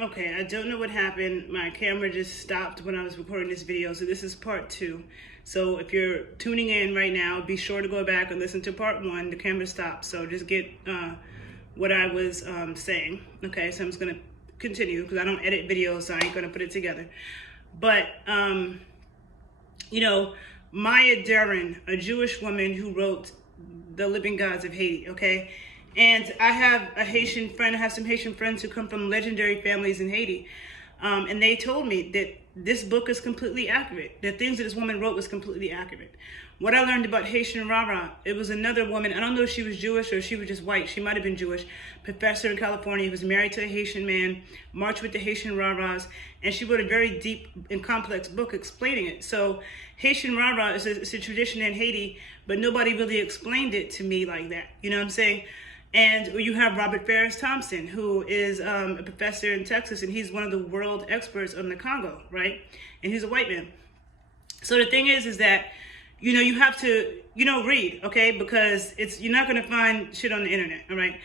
Okay, I don't know what happened. My camera just stopped when I was recording this video, so this is part 2. So if you're tuning in right now, be sure to go back and listen to part 1. The camera stopped, so just get what I was saying. Okay, so I'm just gonna continue because I don't edit videos, so I ain't gonna put it together. But Maya Deren, a Jewish woman who wrote The Living Gods of Haiti, okay? And I have a Haitian friend, I have some Haitian friends who come from legendary families in Haiti. And they told me that this book is completely accurate. The things that this woman wrote was completely accurate. What I learned about Haitian Rara, it was another woman, I don't know if she was Jewish or if she was just white, she might have been Jewish, professor in California, who was married to a Haitian man, marched with the Haitian Raras, and she wrote a very deep and complex book explaining it. So Haitian Rara is a tradition in Haiti, but nobody really explained it to me like that, you know what I'm saying? And you have Robert Ferris Thompson, who is a professor in Texas, and he's one of the world experts on the Congo, right? And he's a white man. So the thing is that, you have to, read, okay? Because you're not going to find shit on the internet, all right?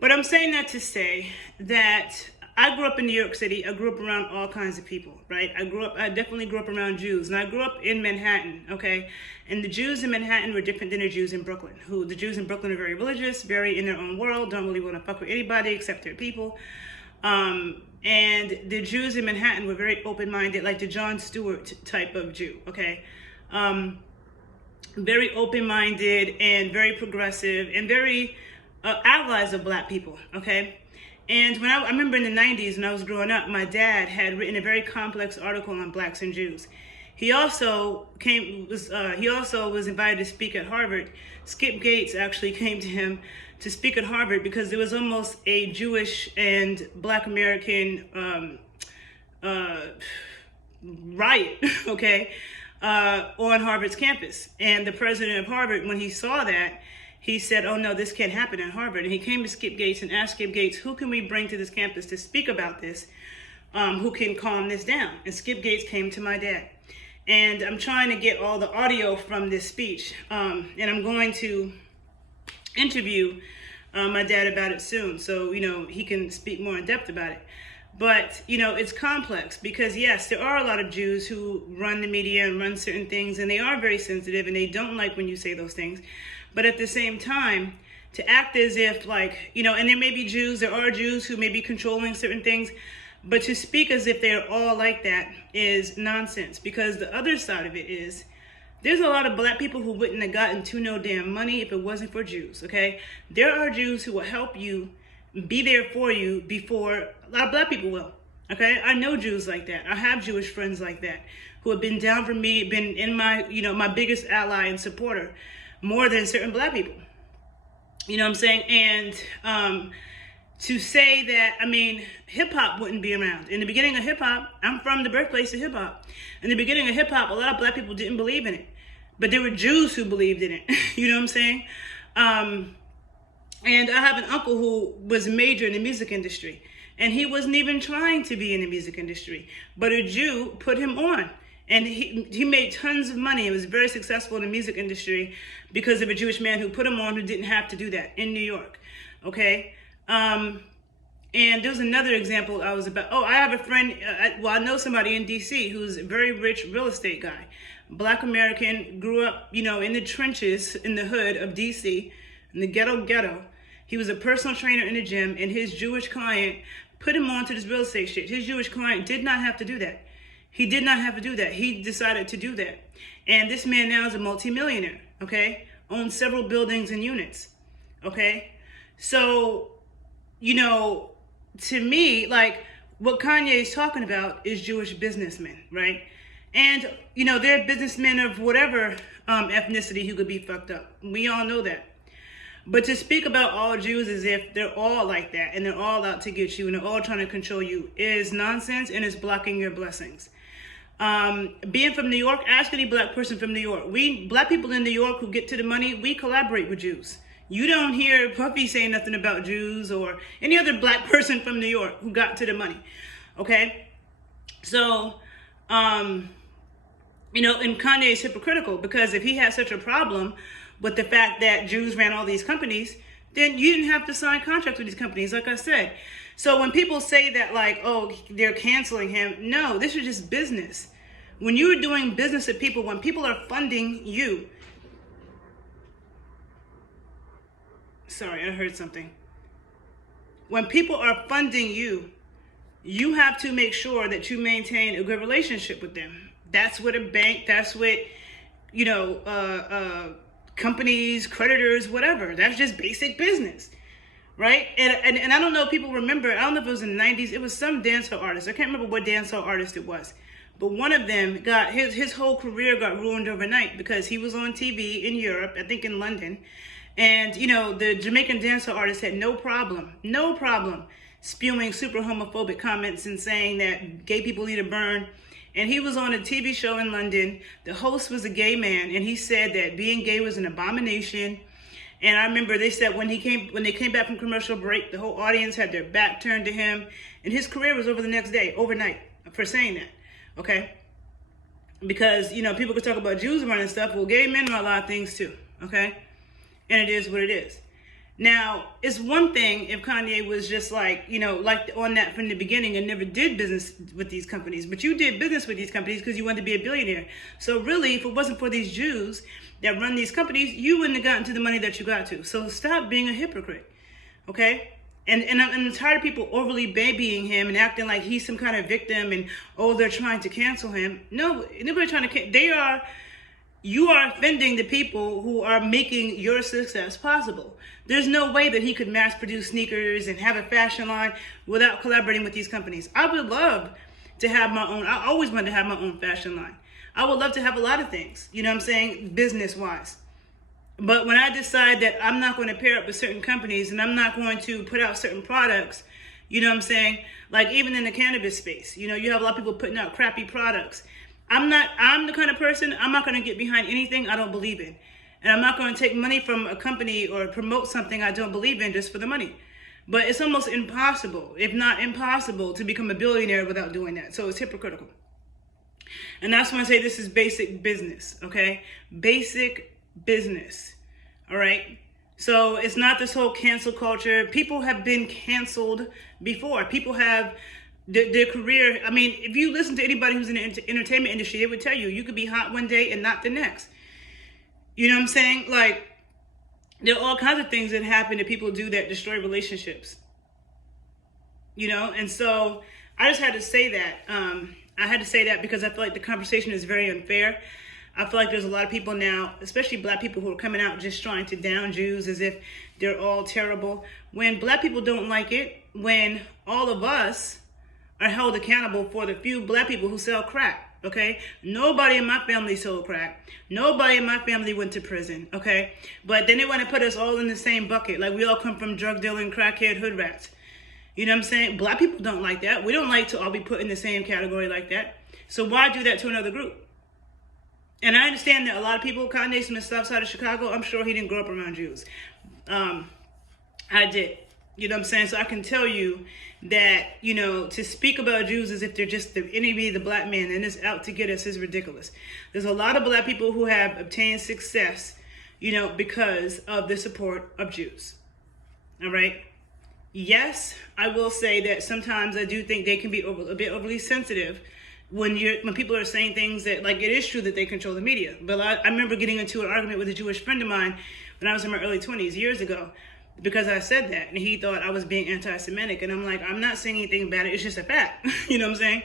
But I'm saying that to say that I grew up in New York City. I grew up around all kinds of people, right? I definitely grew up around Jews, and I grew up in Manhattan, okay? And the Jews in Manhattan were different than the Jews in Brooklyn. The Jews in Brooklyn are very religious, very in their own world, don't really want to fuck with anybody except their people. And the Jews in Manhattan were very open-minded, like the Jon Stewart type of Jew, okay? Very open-minded and very progressive and very allies of black people, okay? And when I remember in the 90s when I was growing up, my dad had written a very complex article on blacks and Jews. He also was invited to speak at Harvard. Skip Gates actually came to him to speak at Harvard because there was almost a Jewish and Black American riot, okay, on Harvard's campus. And the president of Harvard, when he saw that, he said, oh no, this can't happen at Harvard. And he came to Skip Gates and asked Skip Gates, who can we bring to this campus to speak about this? Who can calm this down? And Skip Gates came to my dad. And I'm trying to get all the audio from this speech. And I'm going to interview my dad about it soon. So, he can speak more in depth about it. But, it's complex because, yes, there are a lot of Jews who run the media and run certain things. And they are very sensitive and they don't like when you say those things. But at the same time, to act as if and there may be there are Jews who may be controlling certain things, but to speak as if they're all like that is nonsense. Because the other side of it is, there's a lot of black people who wouldn't have gotten to no damn money if it wasn't for Jews, okay? There are Jews who will help you, be there for you before a lot of black people will, okay? I know Jews like that. I have Jewish friends like that who have been down for me, been in my, my biggest ally and supporter, more than certain black people. You know what I'm saying? And to say that, hip-hop wouldn't be around. In the beginning of hip-hop, I'm from the birthplace of hip-hop. In the beginning of hip-hop, a lot of black people didn't believe in it. But there were Jews who believed in it. You know what I'm saying? And I have an uncle who was a major in the music industry. And he wasn't even trying to be in the music industry. But a Jew put him on. And he made tons of money. He was very successful in the music industry because of a Jewish man who put him on who didn't have to do that in New York. Okay? And there was another example I was about. Oh, I have a friend, I know somebody in D.C. who's a very rich real estate guy. Black American, grew up, in the trenches in the hood of D.C., in the ghetto. He was a personal trainer in the gym, and his Jewish client put him on to this real estate shit. His Jewish client did not have to do that. He did not have to do that. He decided to do that. And this man now is a multimillionaire, okay? Owns several buildings and units, okay? So, to me, what Kanye is talking about is Jewish businessmen, right? And, they're businessmen of whatever ethnicity who could be fucked up. We all know that. But to speak about all Jews as if they're all like that and they're all out to get you and they're all trying to control you is nonsense and is blocking your blessings. Being from New York, ask any black person from New York. We black people in New York who get to the money, we collaborate with Jews. You don't hear Puffy saying nothing about Jews or any other black person from New York who got to the money. Okay? So, and Kanye is hypocritical because if he had such a problem with the fact that Jews ran all these companies, then you didn't have to sign contracts with these companies. Like I said, So when people say that, like, oh, they're canceling him, no, this is just business. When you're doing business with people, when people are funding you, sorry, I heard something. When people are funding you, you have to make sure that you maintain a good relationship with them. That's what a bank, that's what, companies, creditors, whatever. That's just basic business, right? And I don't know if people remember, I don't know if it was in the 90s, it was some dancehall artist. I can't remember what dancehall artist it was. But one of them got, his whole career got ruined overnight because he was on TV in Europe, I think in London. And, the Jamaican dancehall artist had no problem spewing super homophobic comments and saying that gay people need to burn. And he was on a TV show in London. The host was a gay man, and he said that being gay was an abomination. And I remember they said when they came back from commercial break, the whole audience had their back turned to him, and his career was over the next day, overnight, for saying that. Okay? Because, people could talk about Jews running stuff. Well, gay men run a lot of things too. Okay? And it is what it is. Now, it's one thing if Kanye was just like on that from the beginning and never did business with these companies. But you did business with these companies because you wanted to be a billionaire. So really, if it wasn't for these Jews that run these companies, you wouldn't have gotten to the money that you got to. So stop being a hypocrite, okay? And I'm tired of people overly babying him and acting like he's some kind of victim and, oh, they're trying to cancel him. No, nobody's trying to you are offending the people who are making your success possible. There's no way that he could mass produce sneakers and have a fashion line without collaborating with these companies. I would love to have my own, I always wanted to have my own fashion line. I would love to have a lot of things, business wise. But when I decide that I'm not going to pair up with certain companies and I'm not going to put out certain products, like even in the cannabis space, you have a lot of people putting out crappy products. I'm the kind of person, I'm not going to get behind anything I don't believe in. And I'm not going to take money from a company or promote something I don't believe in just for the money. But it's almost impossible, if not impossible, to become a billionaire without doing that. So it's hypocritical. And that's when I say this is basic business, okay? Basic business, all right? So it's not this whole cancel culture. People have been canceled before. People have their career. I mean, if you listen to anybody who's in the entertainment industry, they would tell you could be hot one day and not the next. You know what I'm saying? Like, there are all kinds of things that happen that people do that destroy relationships. And so I just had to say that. I had to say that because I feel like the conversation is very unfair. I feel like there's a lot of people now, especially black people, who are coming out just trying to down Jews as if they're all terrible. When black people don't like it, when all of us are held accountable for the few black people who sell crack, okay? Nobody in my family sold crack. Nobody in my family went to prison, okay? But then they want to put us all in the same bucket, like we all come from drug dealing, crackhead, hood rats. You know what I'm saying? Black people don't like that. We don't like to all be put in the same category like that. So why do that to another group? And I understand that a lot of people, Kanye's from the south side of Chicago, I'm sure he didn't grow up around Jews. I did. You know what I'm saying? So I can tell you that, to speak about Jews as if they're just the enemy of the black man and it's out to get us is ridiculous. There's a lot of black people who have obtained success, because of the support of Jews. All right? Yes, I will say that sometimes I do think they can be a bit overly sensitive when people are saying things that, like, it is true that they control the media. But I remember getting into an argument with a Jewish friend of mine when I was in my early 20s, years ago, because I said that, and he thought I was being anti-Semitic, and I'm like, I'm not saying anything bad, it's just a fact. You know what I'm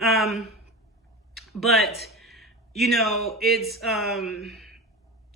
saying? But, it's,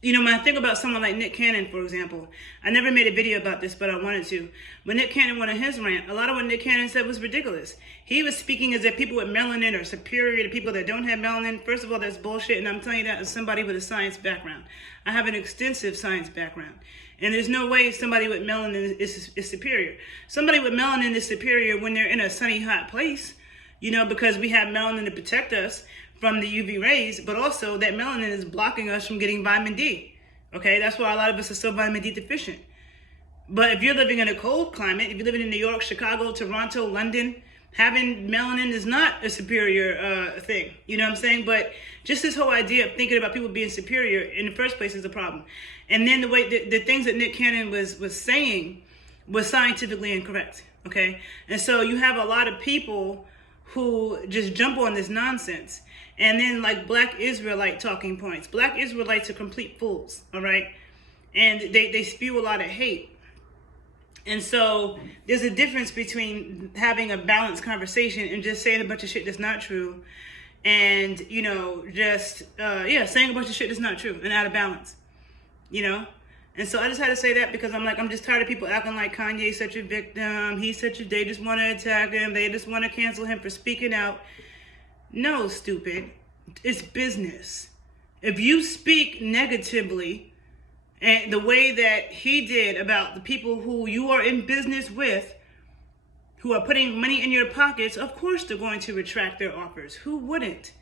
when I think about someone like Nick Cannon, for example, I never made a video about this, but I wanted to. When Nick Cannon went on his rant, a lot of what Nick Cannon said was ridiculous. He was speaking as if people with melanin are superior to people that don't have melanin. First of all, that's bullshit, and I'm telling you that as somebody with a science background. I have an extensive science background, and there's no way somebody with melanin is superior. Somebody with melanin is superior when they're in a sunny, hot place, because we have melanin to protect us from the UV rays, but also that melanin is blocking us from getting vitamin D. Okay, that's why a lot of us are so vitamin D deficient. But if you're living in a cold climate, if you're living in New York, Chicago, Toronto, London, having melanin is not a superior thing. You know what I'm saying? But just this whole idea of thinking about people being superior in the first place is a problem. And then the way the things that Nick Cannon was saying was scientifically incorrect. Okay? And so you have a lot of people who just jump on this nonsense. And then like Black Israelite talking points. Black Israelites are complete fools, all right? And they spew a lot of hate. And so there's a difference between having a balanced conversation and just saying a bunch of shit that's not true, and just saying a bunch of shit that's not true and out of balance, And so I just had to say that because I'm just tired of people acting like Kanye's such a victim. They just want to attack him. They just want to cancel him for speaking out. No, stupid. It's business. If you speak negatively, and the way that he did about the people who you are in business with, who are putting money in your pockets, of course they're going to retract their offers. Who wouldn't?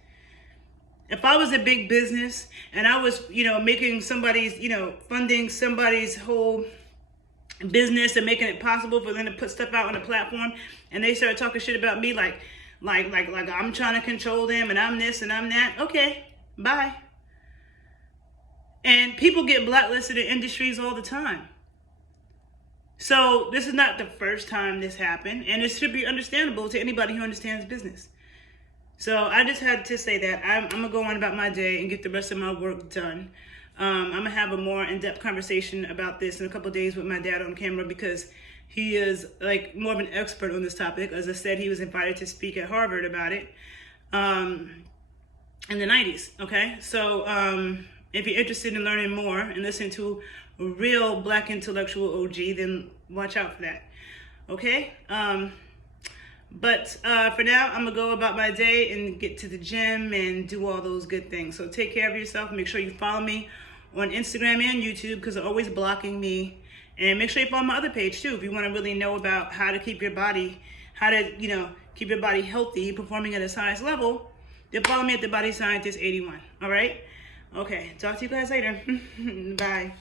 If I was a big business and I was, making somebody's, funding somebody's whole business and making it possible for them to put stuff out on the platform, and they start talking shit about me like I'm trying to control them and I'm this and I'm that, okay, bye. And people get blacklisted in industries all the time. So this is not the first time this happened, and it should be understandable to anybody who understands business. So I just had to say that. I'm going to go on about my day and get the rest of my work done. I'm going to have a more in-depth conversation about this in a couple of days with my dad on camera, because he is like more of an expert on this topic. As I said, he was invited to speak at Harvard about it in the 90s. Okay, so if you're interested in learning more and listening to a real Black intellectual OG, then watch out for that. Okay? But for now, I'm going to go about my day and get to the gym and do all those good things. So take care of yourself. Make sure you follow me on Instagram and YouTube, because they're always blocking me. And make sure you follow my other page too if you want to really know about how to keep your body, keep your body healthy, performing at its highest level. Then follow me at The Body Scientist 81. All right? Okay, talk to you guys later. Bye.